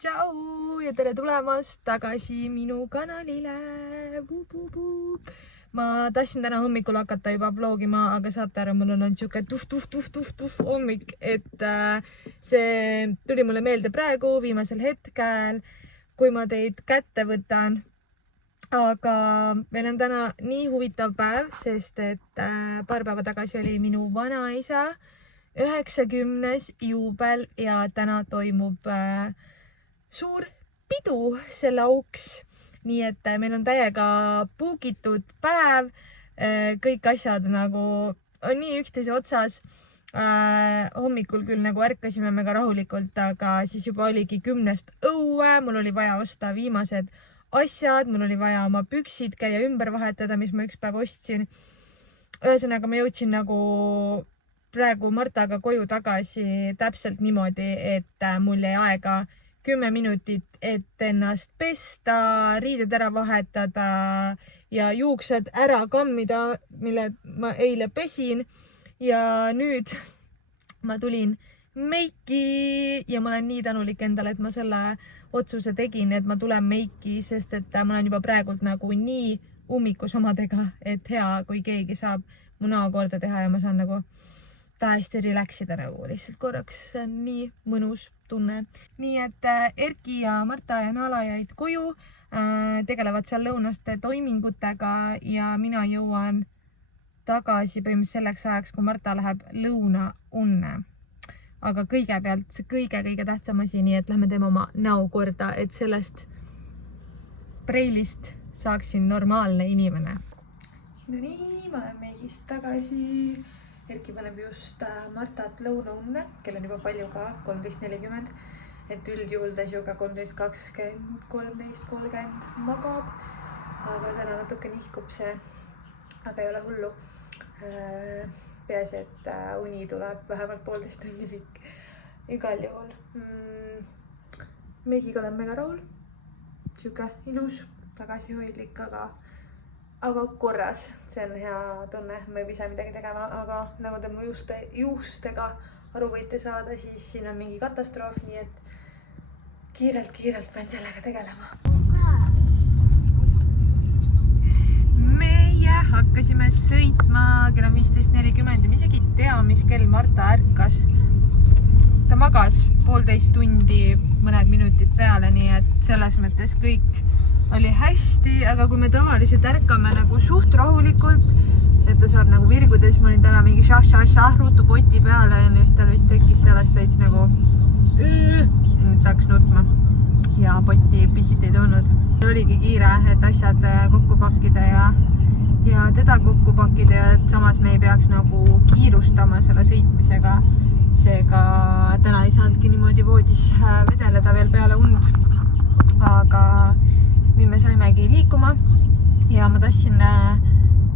Tšau ja tere tulemast tagasi minu kanalile. Ma tahtsin täna hommikul hakata juba vlogima, aga saate aru, mul on siuke tuff hommik, et see tuli mulle meelde praegu viimasel hetkel, kui ma teid kätte võtan. Aga meil on täna nii huvitav päev, sest et paar päeva tagasi oli minu vanaisa 90. juubel ja täna toimub suur pidu selle auks, nii et meil on täiega puugitud päev, kõik asjad nagu on nii üksteise otsas. Hommikul küll nagu ärkasime me ka rahulikult, aga siis juba oligi 10 õue, mul oli vaja osta viimased asjad, mul oli vaja oma püksid käia ümber vahetada, mis ma üks päev ostsin. Ühesõnaga ma jõudsin nagu praegu Martaga koju tagasi täpselt niimoodi, et mul jäi aega 10 minutit, et ennast pesta, riided ära vahetada ja juuksed ära kammida, mille ma eile pesin. Ja nüüd ma tulin meiki ja ma olen nii tänulik endale, et ma selle otsuse tegin, et ma tulen meiki, sest et ma olen juba praegult nagu nii ummikus omadega, et hea, kui keegi saab mu näo korda teha ja ma saan nagu täiesti relaxida nagu lihtsalt korraks, see on nii mõnus tunne. Nii et Erki ja Marta ja Nala jäid koju, tegelevad seal lõunaste toimingutega ja mina jõuan tagasi põhimõtteliselt selleks ajaks, kui Marta läheb lõunaunne. Aga kõigepealt see kõige tähtsam asi, nii et lähme teeme oma näo korda, et sellest preilist saaksin normaalne inimene. No nii, ma olen meigist tagasi. Erki paneb just Martat lõunaunne, kell on juba palju ka, 13.40, et üldjuhul ta siuga 13.20, 13.30 magab, aga täna natuke nihkub see, aga ei ole hullu. Peaasi, et uni tuleb vähemalt 1,5 tundi pikk. Igal juhul. Meigiga olen mega rahul, siuke ilus, tagasihoidlik, aga korras, see on hea tunne, ma ei ise midagi tegema, aga nagu te mu juustega aru võite saada, siis siin on mingi katastroof, nii et kiirelt pean sellega tegelema. Meie hakkasime sõitma, kell on 15.40 ja ma isegi ei tea, mis kell Marta ärkas. Ta magas 1,5 tundi, mõned minutid peale, nii et selles mõttes kõik oli hästi, aga kui me tavaliselt ärkame nagu suht rahulikult, et ta saab nagu virguda, siis ma olin täna mingi šah rutu poti peale ja nüüd tal vist tekkis sellest veits nagu nüüd tahaks nutma ja poti pissit ei toonud. Oligi kiire, et asjad kokku pakkida ja teda kokku pakkida ja samas me ei peaks nagu kiirustama selle sõitmisega. Seega täna ei saanudki niimoodi voodis vedeleda veel peale und, aga nüüd me saimegi liikuma ja ma tahtsin,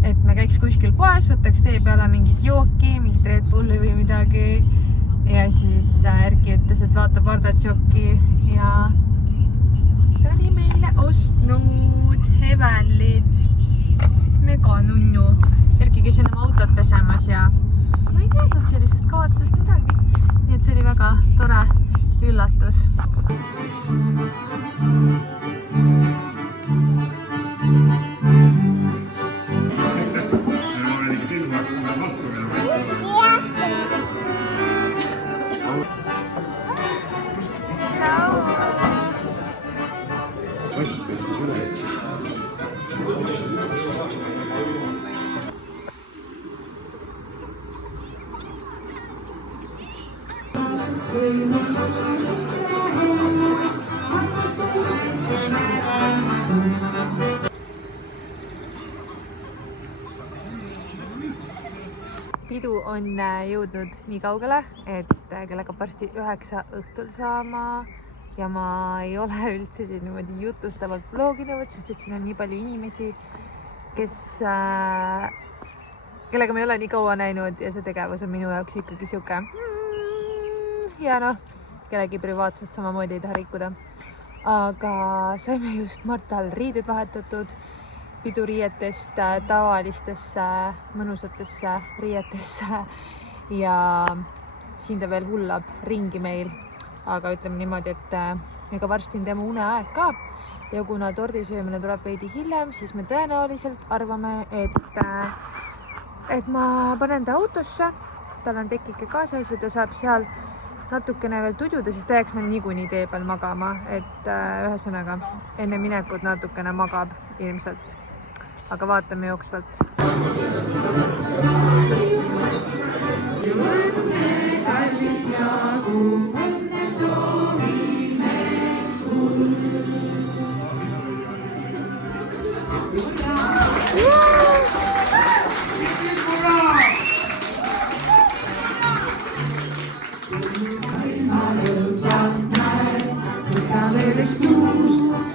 et me käiks kuskil poes, võtaks tee peale mingit jooki, mingit Red Bulli või midagi ja siis Erki ütles, et vaatab Ardatšoki ja ta oli meile ostnud Hevellit, mega nunnu. Erki käis enam autot pesemas ja ma ei teadnud sellisest kavatsust midagi, nii et see oli väga tore üllatus. Pidu on jõudnud nii kaugele, et kellega varsti 9 õhtul saama ja ma ei ole üldse siin niimoodi jutustavalt vloginud, sest et siin on nii palju inimesi, kellega ma ei ole nii kaua näinud ja see tegevus on minu jaoks ikkagi siuke ja noh, kellegi privaatsust samamoodi ei taha rikkuda. Aga saime just Martal riided vahetatud piduriietest tavalistesse mõnusatesse riietesse ja siin ta veel hullab ringi meil, aga ütleme niimoodi, et ega varsti on tema uneaeg ka ja kuna tordi söömine tuleb veidi hiljem, siis me tõenäoliselt arvame, et ma panen ta autosse, tal on tekike kaasas ja ta saab seal natukene veel tududa, siis ta jääks meil niikuinii tee peal magama, et ühesõnaga enne minekut natukene magab ilmselt, aga vaatame jooksvalt.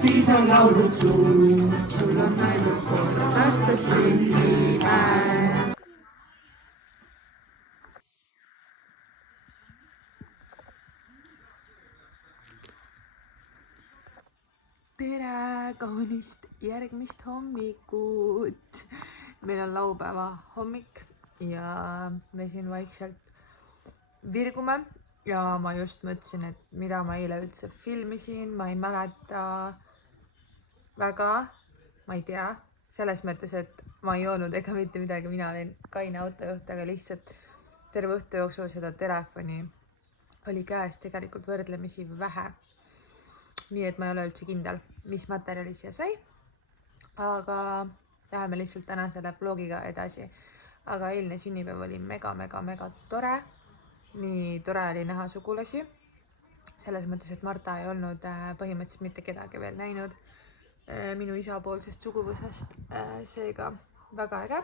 Siis on laulud suus, sul on ainult korrasta sünnipäev. Tere kaunist järgmist hommikut. Meil on laupäeva hommik ja me siin vaikselt virgume. Ja ma just mõtlesin, et mida ma eile üldse filmisin, ma ei mäleta väga, ma ei tea, selles mõttes, et ma ei joonud ega mitte midagi, mina olin kaine autojuht, aga lihtsalt terve õhtu jooksul seda telefoni oli käes tegelikult võrdlemisi vähe. Nii et ma ei ole üldse kindel, mis materjali siia sai, aga läheme lihtsalt täna selle vlogiga edasi. Aga eilne sünnipäev oli mega tore. Nii tore oli näha sugulasi, selles mõttes, et Marta ei olnud põhimõtteliselt mitte kedagi veel näinud minu isapoolsest suguvõsast, seega väga äge.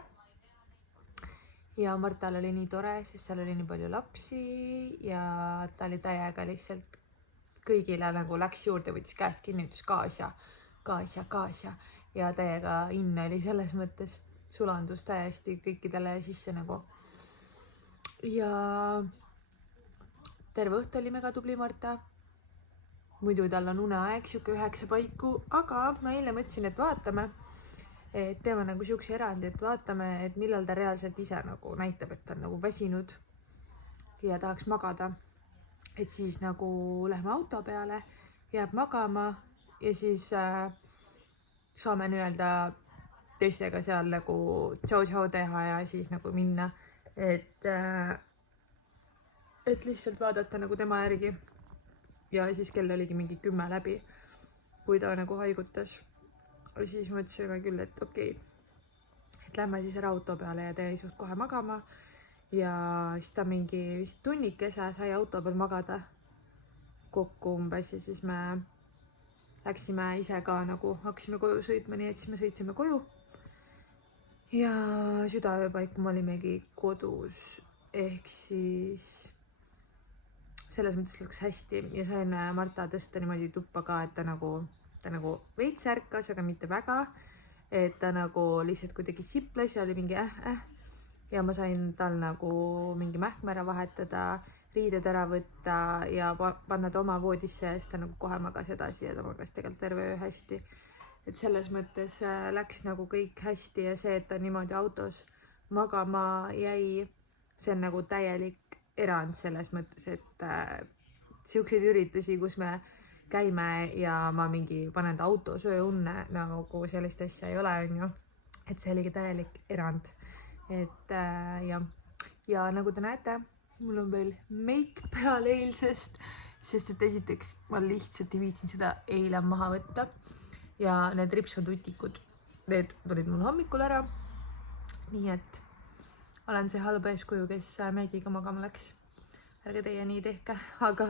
Ja Martal oli nii tore, sest seal oli nii palju lapsi ja ta oli täiega lihtsalt kõigile nagu läks juurde, võttis käest kinni, ütles kaasja ja täiega inne oli selles mõttes, sulandus täiesti kõikidele sisse nagu. Ja terve õhtu oli mega tubli Marta. Muidu tal on uneaeg, siuke 9 paiku, aga ma eile mõtlesin, et vaatame, et teeme nagu siukse erandi, et vaatame, et millal ta reaalselt ise nagu näitab, et ta on nagu väsinud ja tahaks magada. Et siis nagu lähme auto peale, jääb magama ja siis saame nii-öelda teistega seal nagu tšau teha ja siis nagu minna, et lihtsalt vaadata nagu tema järgi. Ja siis kell oligi mingi 10 läbi, kui ta nagu haigutas. Ja siis mõtlesime küll, et okei, et lähme siis ära auto peale ja ta jäi suht kohe magama. Ja siis ta mingi vist tunnikese sai auto peal magada kokku umbes ja siis me läksime ise ka nagu, hakkasime koju sõitma, nii et siis me sõitsime koju. Ja südaööpaiku me olimegi kodus, ehk siis selles mõttes läks hästi ja sain Marta tõsta niimoodi tuppa ka, et ta nagu veits ärkas, aga mitte väga. Et ta nagu lihtsalt kuidagi siples ja oli mingi ja ma sain tal nagu mingi mähkme ära vahetada, riided ära võtta ja panna ta oma voodisse ja siis ta nagu kohe magas edasi ja ta magas tegelikult terve öö hästi. Et selles mõttes läks nagu kõik hästi ja see, et ta niimoodi autos magama jäi, see on nagu täielik erand selles mõttes, et siukseid üritusi, kus me käime ja ma mingi panen ta autos ööunne, nagu sellist asja ei ole, on ju. Et see oligi täielik erand. Et ja nagu te näete, mul on veel meik peal eilsest, sest et esiteks ma lihtsalt ei viitsin seda eile maha võtta ja need ripsvatutikud, need tulid mul hommikul ära. Nii et olen see halb eeskuju, kes meigiga magama läks. Ärge teie nii tehke, aga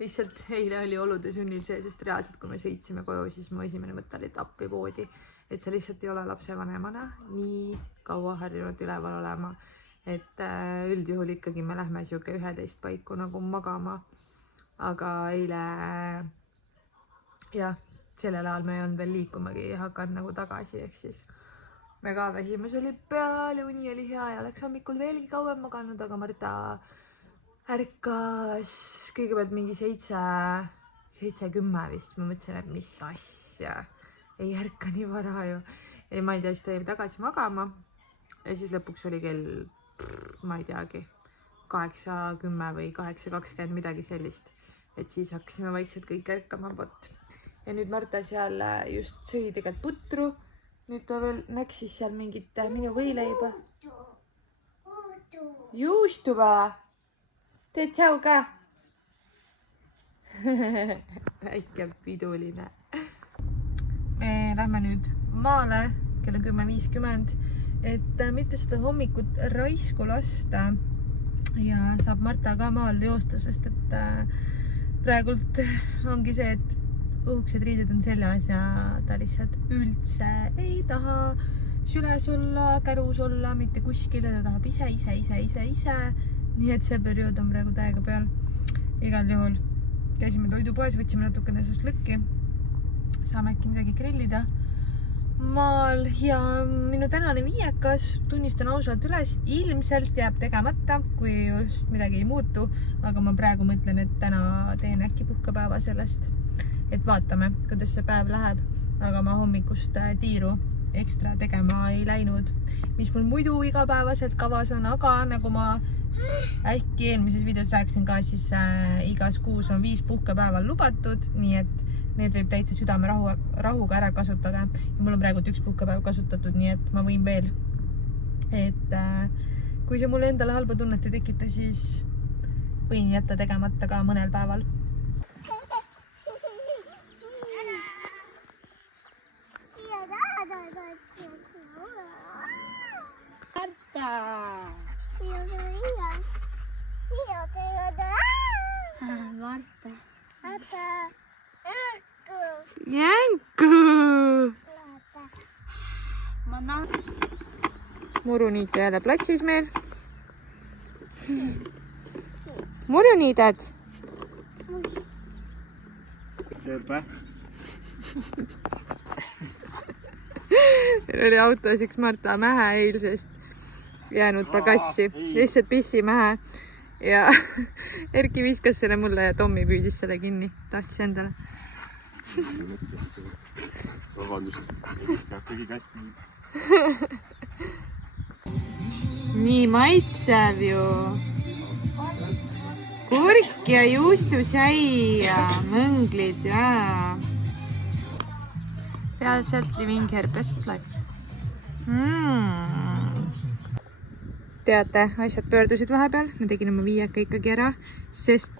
lihtsalt eile oli olude sünnil see, sest reaalselt kui me sõitsime koju, siis mu esimene mõte oli tappi voodi. Et see lihtsalt ei ole lapsevanemana nii kaua harjunud üleval olema. Et üldjuhul ikkagi me lähme siuke 11 paiku nagu magama. Aga eile jah, sellel ajal me ei olnud veel liikumagi ja hakanud nagu tagasi, ehk siis me ka väsimus oli peal ja uni oli hea ja oleks hommikul veelgi kauem maganud, aga Marta ärkas kõigepealt mingi 7:10 vist. Ma mõtlesin, et mis asja, ei ärka nii vara ju. Ja ma ei tea, siis ta jäi tagasi magama ja siis lõpuks oli kell, ma ei teagi, 8:10 või 8:20, midagi sellist. et siis hakkasime vaikselt kõik ärkama, vot. Ja nüüd Marta seal just sõi tegelikult putru. Nüüd ta veel näksis seal mingit minu võileiba. Juustu va? Teed tšau ka? Väike piduline. Me lähme nüüd maale kella 10:50, et mitte seda hommikut raisku lasta ja saab Marta ka maal joosta, sest et praegult ongi see, et õhukesed riided on seljas ja ta lihtsalt üldse ei taha süles olla, kärus olla, mitte kuskile, ta tahab ise. Nii et see periood on praegu täiega peal. Igal juhul käisime toidupoes, võtsime natukene šašlõkki. Saame äkki midagi grillida maal ja minu tänane viiekas, tunnistan ausalt üles, ilmselt jääb tegemata, kui just midagi ei muutu, aga ma praegu mõtlen, et täna teen äkki puhkepäeva sellest, et vaatame, kuidas see päev läheb, aga ma hommikust tiiru ekstra tegema ei läinud, mis mul muidu igapäevaselt kavas on, aga nagu ma äkki eelmises videos rääkisin ka, siis igas kuus on 5 puhkepäeval lubatud, nii et need võib täitsa südame rahuga ära kasutada. Ja mul on praegu 1 puhkepäev kasutatud, nii et ma võin veel. Et kui see mulle endale halba tunnet ei tekita, siis võin jätta tegemata ka mõnel päeval. Marta. Jänku! Muruniit jälle platsis meil. Muruniidad. Sepä. Meil oli autos üks Marta mähe eilsest jäänud pagassi. Lihtsalt pissimähe. Ja Erki viskas selle mulle ja Tommi püüdis selle kinni. Tahtis endale. Vabandust, peab kõigi kästi. Nii maitsev ju. Kurk ja juustusjai ja mõnglid ja. Reaalselt living her best life. Teate, asjad pöördusid vahepeal. Ma tegin oma viieka ikkagi ära, sest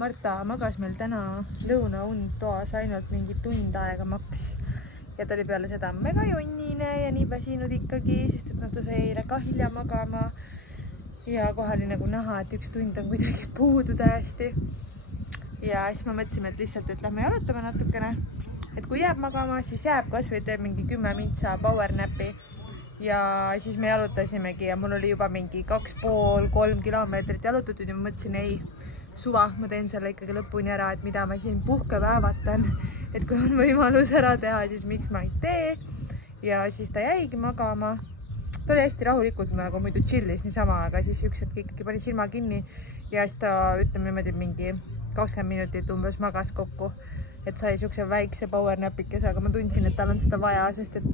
Marta magas meil täna lõunaund toas ainult mingi tund aega maks. Ja ta oli peale seda mega jonnine ja nii väsinud ikkagi, sest et ta sai eile ka hilja magama. Ja kohe oli nagu näha, et 1 tund on kuidagi puudu täiesti. Ja siis me mõtlesime, et lihtsalt, et lähme jalutame natukene. Et kui jääb magama, siis jääb kas või teeb mingi 10 mintsa power napi. Ja siis me jalutasimegi ja mul oli juba mingi 2,5–3 kilomeetrit jalutatud ja ma mõtlesin, ei, suva, ma teen selle ikkagi lõpuni ära, et mida ma siin puhkepäevatan, et kui on võimalus ära teha, siis miks ma ei tee. Ja siis ta jäigi magama. Ta oli hästi rahulikult, nagu muidu chillis niisama, aga siis üks hetk ikkagi pani silma kinni ja siis ta, ütleme niimoodi, mingi 20 minutit umbes magas kokku, et sai siukse väikse power napikese, aga ma tundsin, et tal on seda vaja, sest et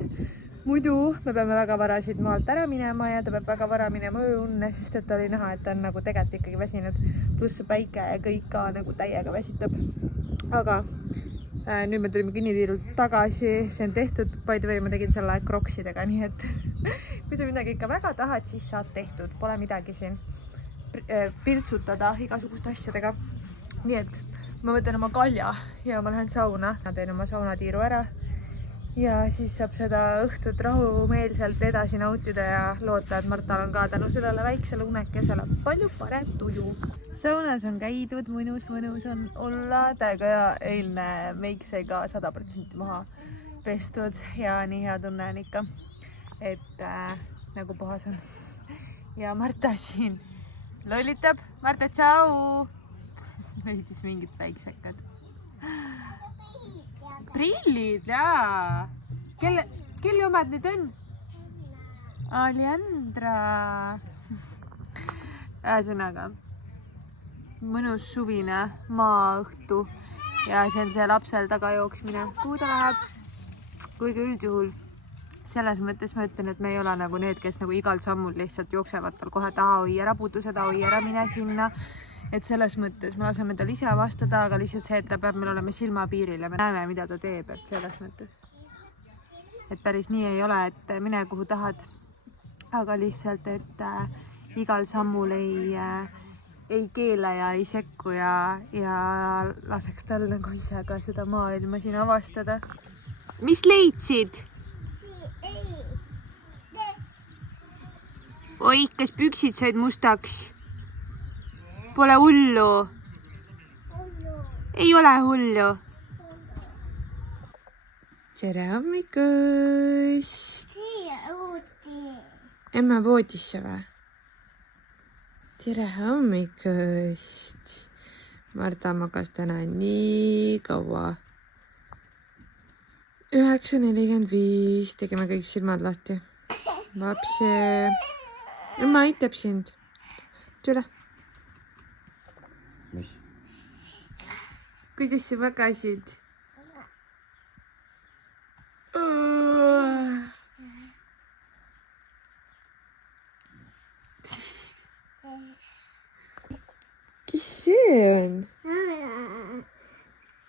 muidu me peame väga vara siit maalt ära minema ja ta peab väga vara minema ööunne, sest et ta oli näha, et ta on nagu tegelikult ikkagi väsinud, pluss päike ja kõik ka nagu täiega väsitab. Aga nüüd me tulime kinnitiirult tagasi, see on tehtud, by the way, ma tegin selle kroksidega, nii et kui sa midagi ikka väga tahad, siis saad tehtud, pole midagi siin pirtsutada igasuguste asjadega. Nii et ma võtan oma kalja ja ma lähen sauna, teen oma saunatiiru ära. Ja siis saab seda õhtut rahumeelselt edasi nautida ja loota, et Martal on ka tänu sellele väiksele unekesele palju parem tuju. Saunas on käidud, mõnus on olla, täiega eilne meik sai ka 100% maha pestud ja nii hea tunne on ikka, et nagu puhas on. Ja Marta siin lollitab. Marta, tšau! Leidis mingid väiksekad. Prillid, jaa. Kelle omad need on? Alejandra. Ühesõnaga, mõnus suvine maaõhtu ja see on see lapsel tagajooksmine. Kuhu ta läheb? Kuigi üldjuhul selles mõttes ma ütlen, et me ei ole nagu need, kes nagu igal sammul lihtsalt jooksevad tal kohe taha, oi ära puutu seda, oi ära mine sinna. et selles mõttes me laseme tal ise avastada, aga lihtsalt see, et ta peab meil olema silmapiiril ja me näeme, mida ta teeb, et selles mõttes. Et päris nii ei ole, et mine kuhu tahad, aga lihtsalt, et igal sammul ei keela ja ei sekku ja laseks tal nagu ise ka seda maailma siin avastada. Mis leidsid? Oi, kas püksid said mustaks? Pole hullu? Ei ole hullu? Tere hommikust! Emme voodisse või? Tere hommikust! Marta magas täna nii kaua. 9:45, tegime kõik silmad lahti. Lapse. Ema aitab sind. Tule. Mis? Kuidas sa magasid? Kes see on?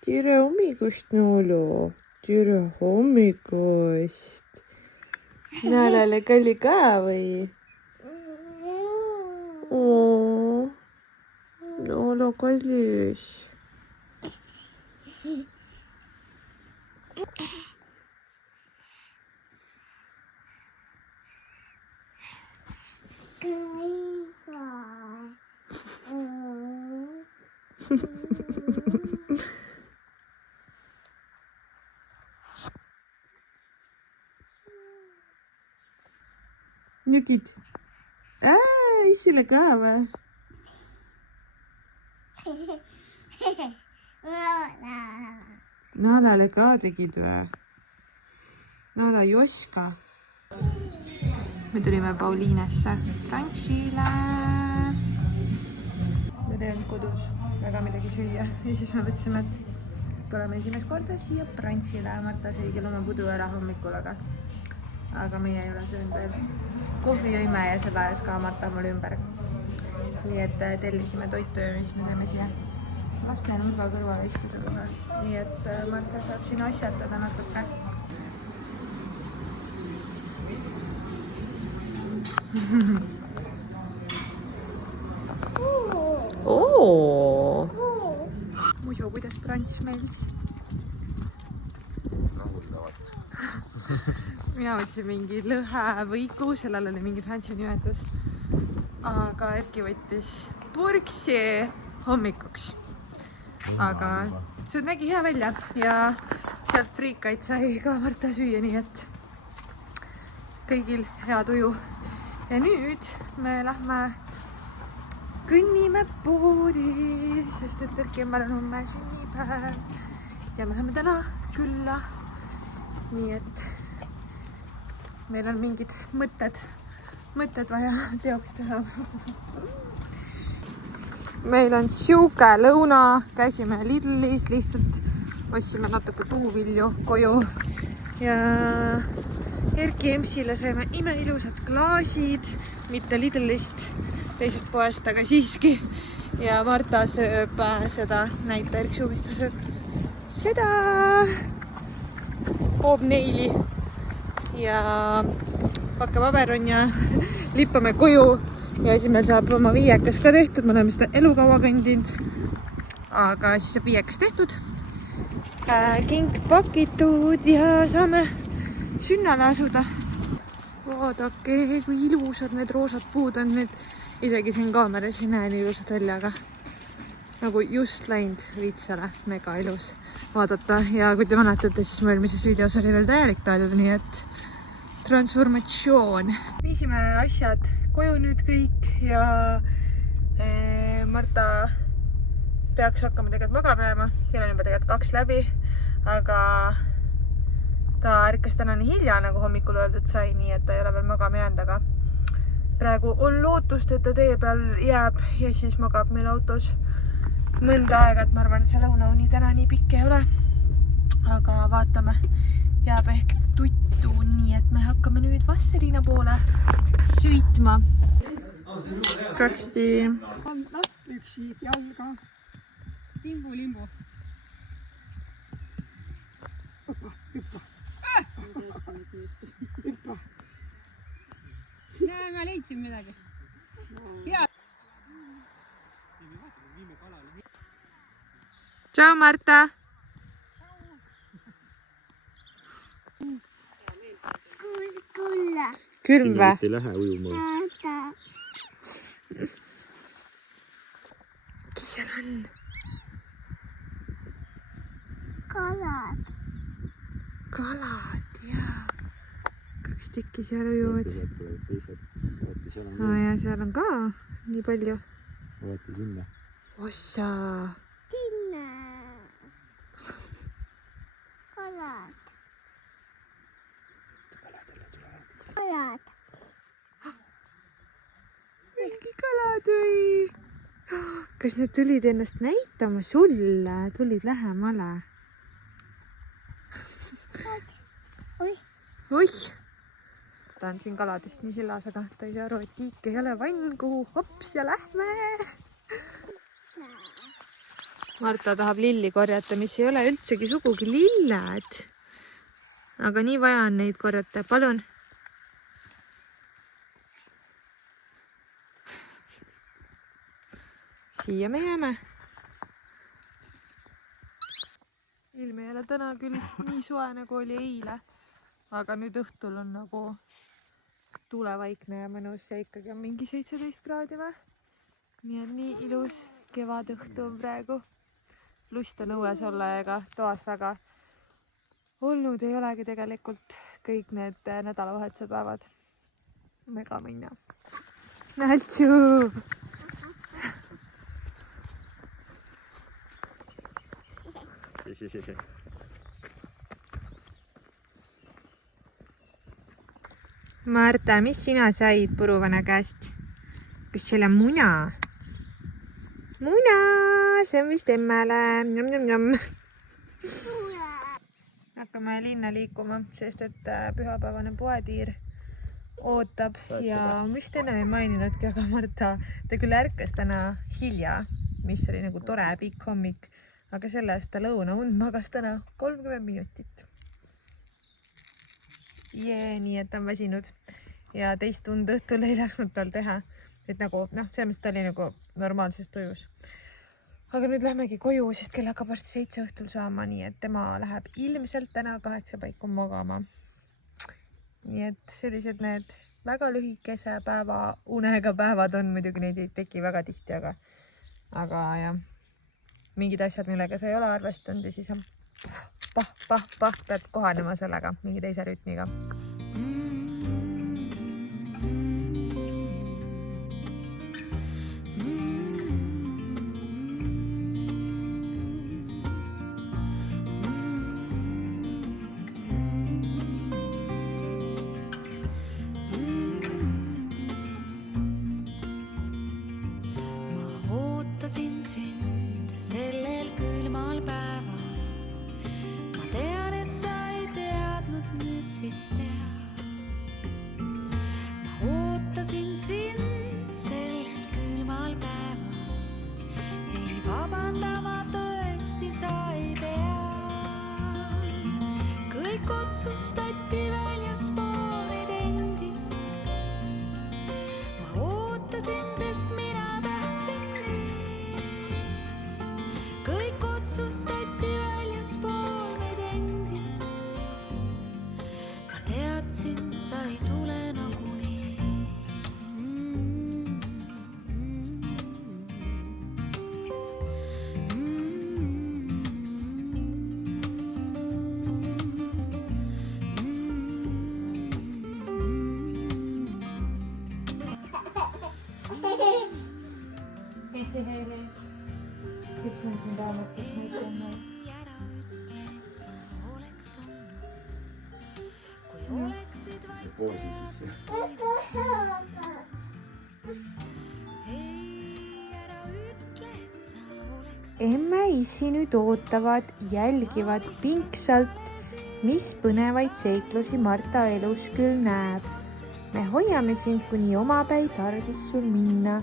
Tere hommikust, Noolu. Tere hommikust. Naalale kalli ka või? Noolu kallis. Nükid. Isile ka või? Naalale ka tegid või? Naala ei oska. Me tulime Pauliinesse brunchile. Me teeme kodus väga midagi süüa ja siis me mõtlesime, et tuleme esimest korda siia brunchile. Marta sõi küll oma pudu ära hommikul, aga meie ei ole söönud veel. Kohvi jõime ja selle ajas ka Marta mul ümber. Nii et tellisime toitu ja mis me teeme siia laste nurga kõrvale istuda kohe. Nii et Marta saab siin asjatada natuke. Muidu, kuidas brunch meeldis? Nahuldavalt. Mina võtsin mingi lõhe võiku, sellel oli mingi fancy nimetus. Aga Erki võttis purksi hommikuks. Aga see nägi hea välja ja sealt friikaid sai ka Marta süüa, nii et kõigil hea tuju. Ja nüüd me lähme kõnnime poodi, sest et Erki emmal on homme sünnipäev ja me läheme täna külla. Nii et meil on mingid mõtted vaja teoks teha. Meil on siuke lõuna, käisime Lidlis, lihtsalt ostsime natuke puuvilju koju ja Erki emsile saime imeilusad klaasid, mitte Lidlist, teisest poest, aga siiski. Ja Marta sööb seda, näita Erki suvis, ta sööb seda Hobneili ja pakkepaber on ja lippame koju ja siis meil saab oma viiekas ka tehtud, me oleme seda elukaua kõndinud, aga siis saab viiekas tehtud, kink pakitud ja saame sünnale asuda. Vaadake, kui ilusad need roosad puud on, need isegi siin kaameras ei näe nii ilusad välja, aga nagu just läinud õitsele, mega ilus vaadata ja kui te mäletate, siis mu eelmises videos oli veel täielik talv, nii et transformatsioon. Viisime asjad koju nüüd kõik ja Marta peaks hakkama tegelikult magama jääma, kell on juba tegelikult 2 läbi, aga ta ärkas täna nii hilja, nagu hommikul öeldud sai, nii et ta ei ole veel magama jäänud, aga praegu on lootust, et ta tee peal jääb ja siis magab meil autos mõnda aega, et ma arvan, et see lõunauni täna nii pikk ei ole, aga vaatame, jääb ehk tuttu, nii et me hakkame nüüd Vasseliina poole sõitma. 2. püksid jalga. Timbu-limbu. Hüppa, hüppa. Hüppa. Näe, ma leidsin midagi. Hea. Tšau, Marta! Külm vä? Ei lähe ujuma. Mis seal on? Kalad. Kalad, jaa. 2 tükki seal ujuvad. Teised. Vaata, seal on No ja seal on ka nii palju. Vaata sinna. Ossa! Sinna. Kalad. Kalad. Mingi kalad või? Kas nad tulid ennast näitama sulle? Tulid lähemale? Oih! Ta on siin kaladest nii sillas, aga ta ei saa aru, et tiik ei ole vann, kuhu hops ja lähme! Marta tahab lilli korjata, mis ei ole üldsegi sugugi lilled. Aga nii vaja on neid korjata. Palun! Siia me jääme. Ilm ei ole täna küll nii soe, nagu oli eile. Aga nüüd õhtul on nagu tuulevaikne ja mõnus ja ikkagi on mingi 17 kraadi või. Nii on nii ilus kevadõhtu on praegu. Lust on õues olla ega toas väga olnud ei olegi tegelikult kõik need nädalavahetuse päevad. Mega minna. Nältsu! Marta, mis sina said puruvana käest? Kas selle muna? Muna! See on vist emmele. Hakkame linna liikuma, sest et pühapäevane poetiir ootab ja vist enne ei maininudki, aga Marta, ta küll ärkas täna hilja, mis oli nagu tore pikk hommik, aga selle eest ta lõunaund magas täna 30 minutit. Nii et ta on väsinud ja teist tund õhtul ei läinud tal teha, et nagu selles ta oli nagu normaalses tujus. Aga nüüd lähmegi koju, sest kell hakkab varsti 7 õhtul saama, nii et tema läheb ilmselt täna 8 paiku magama. Nii et sellised need väga lühikese päeva unega päevad on, muidugi neid ei teki väga tihti, aga jah, mingid asjad, millega sa ei ole arvestanud ja siis on pead kohanema sellega mingi teise rütmiga. Otsustati väljaspool meid endid. Ma ootasin, sest mina tahtsin nii. Kõik otsustati väljaspool meid endid. Ma teadsin, sa ei tule nagunii. Kes on siin raamatus näitama? Poosi sisse. Emme issi nüüd ootavad, jälgivad pingsalt, mis põnevaid seiklusi Marta elus küll näeb. Me hoiame sind, kuni omapäi tarvis sul minna.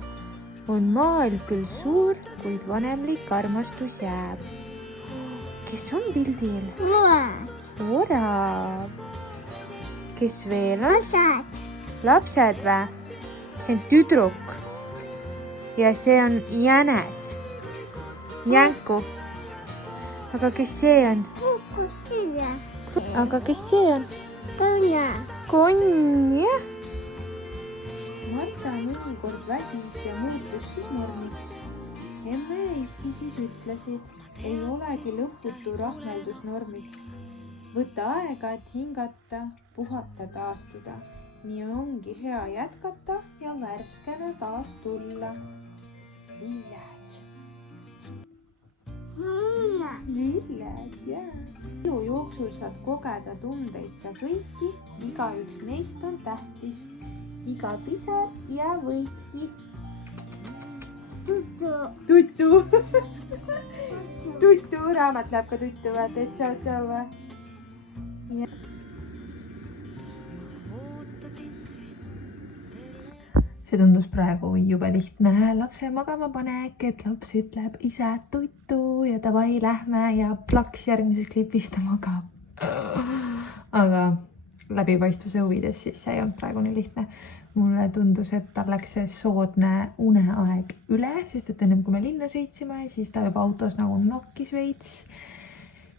on maailm küll suur, kuid vanemlik armastus jääb. Kes on pildil? Orav. Kes veel on? Lapsed või? See on tüdruk. Ja see on jänes. Jänku. Aga kes see on? Aga kes see on? Konn, jah. Marta mõnikord väsis ja muutus sismorniks. Emme ja issi siis ütlesid, ei olegi lõputu rahmeldusnormiks. Võta aega, et hingata, puhata, taastuda. Nii ongi hea jätkata ja värskena taas tulla. Lilled. Lilled, jah. Elu jooksul saad kogeda tundeid sa kõiki, igaüks neist on tähtis. Iga pisar ja võiki. Tuttu. Tuttu, raamat läheb ka tuttu, vaata, et tšau-tšau. See tundus praegu jube lihtne lapse magama panek, et laps ütleb ise tuttu ja davai lähme ja plaks järgmises klipis ta magab. Aga läbipaistvuse huvides siis see ei olnud praegu nii lihtne. Mulle tundus, et tal läks see soodne uneaeg üle, sest et ennem kui me linna sõitsime, siis ta juba autos nagu nokkis veits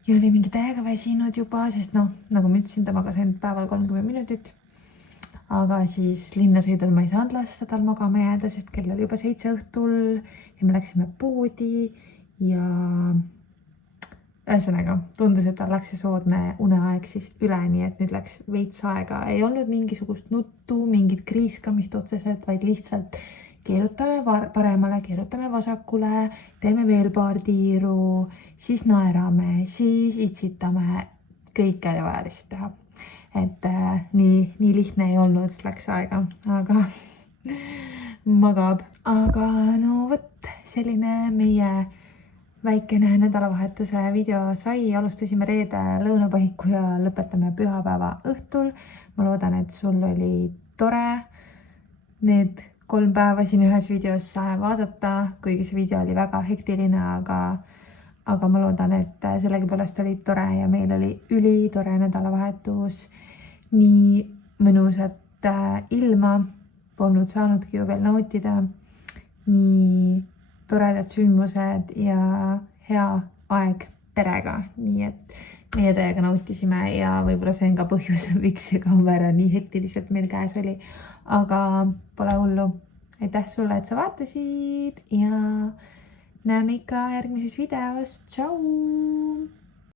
ja oli mingi täiega väsinud juba, sest noh, nagu ma ütlesin, ta magas ainult päeval 30 minutit. Aga siis linnasõidul ma ei saanud lasta tal magama jääda, sest kell oli juba 7 õhtul ja me läksime poodi ja ühesõnaga tundus, et tal läks see soodne uneaeg siis üle, nii et nüüd läks veits aega. Ei olnud mingisugust nuttu, mingit kriiskamist otseselt, vaid lihtsalt keerutame paremale, keerutame vasakule, teeme veel paar tiiru, siis naerame, siis itsitame, kõike oli vaja lihtsalt teha. Et nii lihtne ei olnud, läks aega, aga magab. Aga no võt, selline meie väikene nädalavahetuse video sai. Alustasime reede lõunapaiku ja lõpetame pühapäeva õhtul. Ma loodan, et sul oli tore need 3 päeva siin ühes videos vaadata, kuigi see video oli väga hektiline, aga ma loodan, et sellegipoolest oli tore ja meil oli ülitore nädalavahetus. Nii mõnusat ilma polnud saanudki ju veel nautida. Nii toredad sündmused ja hea aeg perega. Nii et meie täiega nautisime ja võib-olla see on ka põhjus, miks see kaamera nii hektiliselt meil käes oli. Aga pole hullu. Aitäh sulle, et sa vaatasid ja näeme ikka järgmises videos. Tšau!